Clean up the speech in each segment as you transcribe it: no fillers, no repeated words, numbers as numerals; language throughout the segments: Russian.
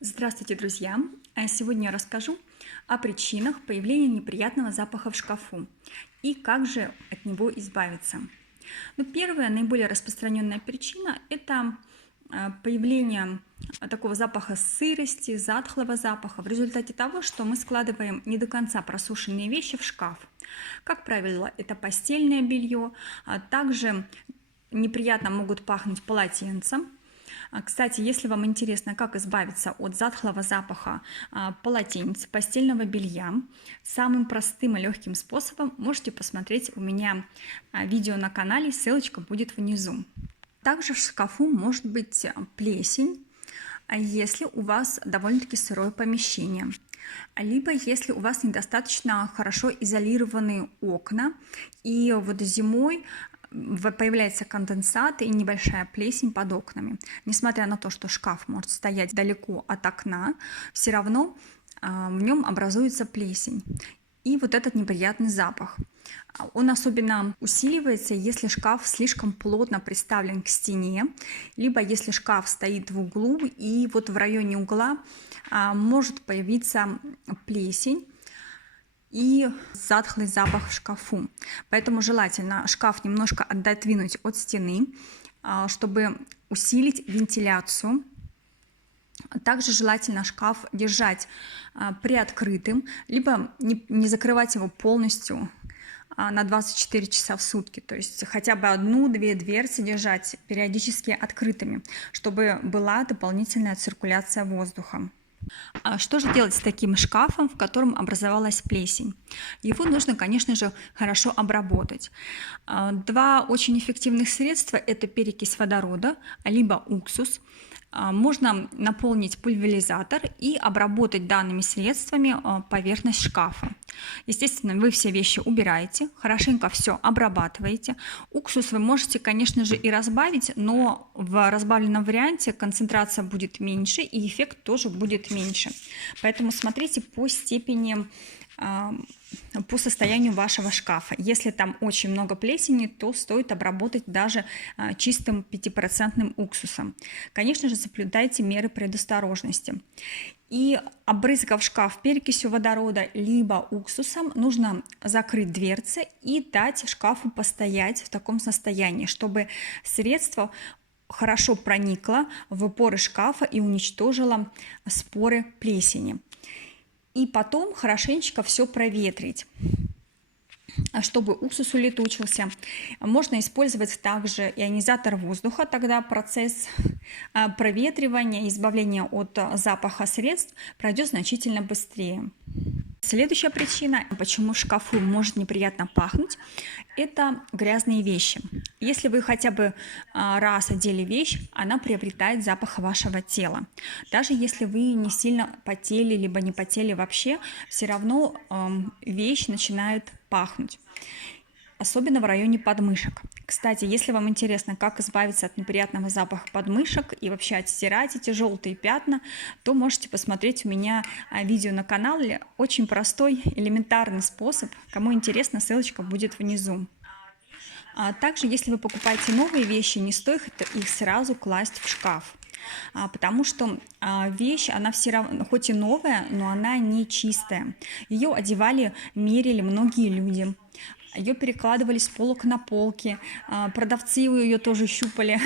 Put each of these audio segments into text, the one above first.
Здравствуйте, друзья! Сегодня я расскажу о причинах появления неприятного запаха в шкафу и как же от него избавиться. Первая, наиболее распространенная причина – это появление такого запаха сырости, затхлого запаха в результате того, что мы складываем не до конца просушенные вещи в шкаф. Как правило, это постельное белье, также неприятно могут пахнуть полотенца. Кстати, если вам интересно, как избавиться от затхлого запаха полотенец, постельного белья, самым простым и легким способом можете посмотреть у меня видео на канале, ссылочка будет внизу. Также в шкафу может быть плесень, если у вас довольно-таки сырое помещение, либо если у вас недостаточно хорошо изолированы окна, и вот зимой появляется конденсат и небольшая плесень под окнами. Несмотря на то, что шкаф может стоять далеко от окна, все равно в нем образуется плесень. И вот этот неприятный запах. Он особенно усиливается, если шкаф слишком плотно приставлен к стене, либо если шкаф стоит в углу, и вот в районе угла может появиться плесень и затхлый запах в шкафу. Поэтому желательно шкаф немножко отодвинуть от стены, чтобы усилить вентиляцию. Также желательно шкаф держать приоткрытым, либо не закрывать его полностью на 24 часа в сутки. То есть хотя бы одну-две дверцы держать периодически открытыми, чтобы была дополнительная циркуляция воздуха. Что же делать с таким шкафом, в котором образовалась плесень? Его нужно, конечно же, хорошо обработать. Два очень эффективных средства – это перекись водорода, либо уксус. Можно наполнить пульверизатор и обработать данными средствами поверхность шкафа. Естественно, вы все вещи убираете, хорошенько все обрабатываете. Уксус вы можете, конечно же, и разбавить, но в разбавленном варианте концентрация будет меньше и эффект тоже будет меньше. Поэтому смотрите по степени, по состоянию вашего шкафа. Если там очень много плесени, то стоит обработать даже чистым 5% уксусом. Конечно же, соблюдайте меры предосторожности. И обрызгав шкаф перекисью водорода либо уксусом, нужно закрыть дверцы и дать шкафу постоять в таком состоянии, чтобы средство хорошо проникло в поры шкафа и уничтожило споры плесени. И потом хорошенечко все проветрить, чтобы уксус улетучился. Можно использовать также ионизатор воздуха, тогда процесс проветривания, избавления от запаха средств пройдет значительно быстрее. Следующая причина, почему в шкафу может неприятно пахнуть, это грязные вещи. Если вы хотя бы раз одели вещь, она приобретает запах вашего тела. Даже если вы не сильно потели, либо не потели вообще, все равно вещь начинает пахнуть. Особенно в районе подмышек. Кстати, если вам интересно, как избавиться от неприятного запаха подмышек и вообще отстирать эти желтые пятна, то можете посмотреть у меня видео на канале. Очень простой, элементарный способ. Кому интересно, ссылочка будет внизу. Также, если вы покупаете новые вещи, не стоит их сразу класть в шкаф. Потому что вещь, она все равно, хоть и новая, но она не чистая. Ее одевали, мерили многие люди. Ее перекладывали с полок на полки, продавцы ее тоже щупали,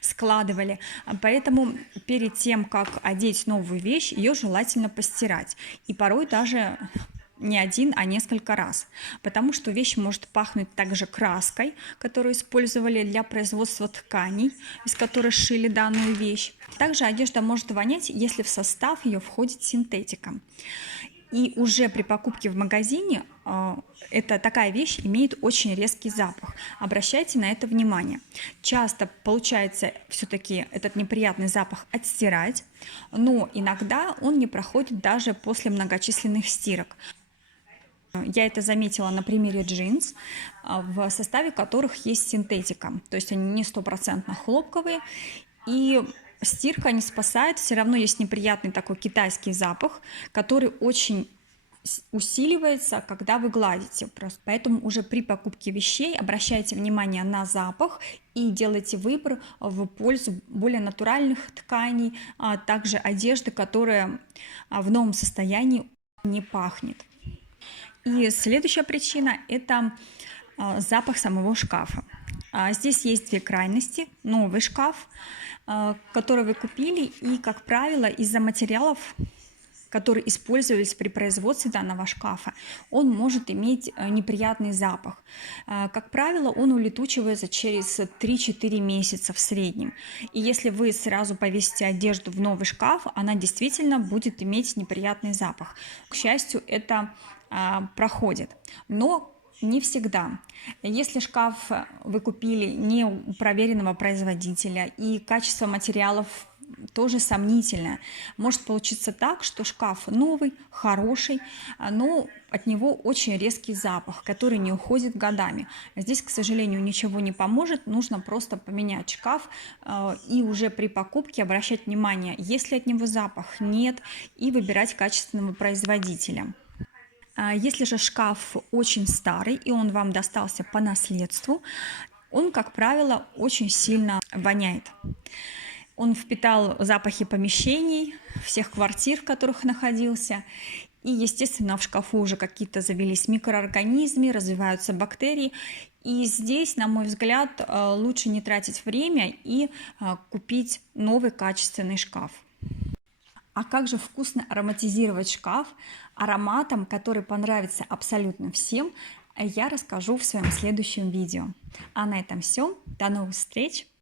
складывали. Поэтому перед тем, как одеть новую вещь, ее желательно постирать. И порой даже не один, а несколько раз. Потому что вещь может пахнуть также краской, которую использовали для производства тканей, из которой сшили данную вещь. Также одежда может вонять, если в состав ее входит синтетика. И уже при покупке в магазине такая вещь имеет очень резкий запах. Обращайте на это внимание. Часто получается все-таки этот неприятный запах отстирать, но иногда он не проходит даже после многочисленных стирок. Я это заметила на примере джинс, в составе которых есть синтетика. То есть они не стопроцентно хлопковые, и стирка не спасает, все равно есть неприятный такой китайский запах, который очень усиливается, когда вы гладите. Просто поэтому уже при покупке вещей обращайте внимание на запах и делайте выбор в пользу более натуральных тканей, а также одежды, которая в новом состоянии не пахнет. И следующая причина – это запах самого шкафа. Здесь есть две крайности. Новый шкаф, который вы купили, и, как правило, из-за материалов, которые использовались при производстве данного шкафа, он может иметь неприятный запах. Как правило, он улетучивается через 3-4 месяца в среднем. И если вы сразу повесите одежду в новый шкаф, она действительно будет иметь неприятный запах. К счастью, это проходит. Но не всегда. Если шкаф вы купили не у проверенного производителя и качество материалов тоже сомнительное, может получиться так, что шкаф новый, хороший, но от него очень резкий запах, который не уходит годами. Здесь, к сожалению, ничего не поможет, нужно просто поменять шкаф и уже при покупке обращать внимание, есть ли от него запах, нет, и выбирать качественного производителя. Если же шкаф очень старый и он вам достался по наследству, он, как правило, очень сильно воняет. Он впитал запахи помещений, всех квартир, в которых находился. И, естественно, в шкафу уже какие-то завелись микроорганизмы, развиваются бактерии. И здесь, на мой взгляд, лучше не тратить время и купить новый качественный шкаф. А как же вкусно ароматизировать шкаф ароматом, который понравится абсолютно всем, я расскажу в своем следующем видео. А на этом все. До новых встреч!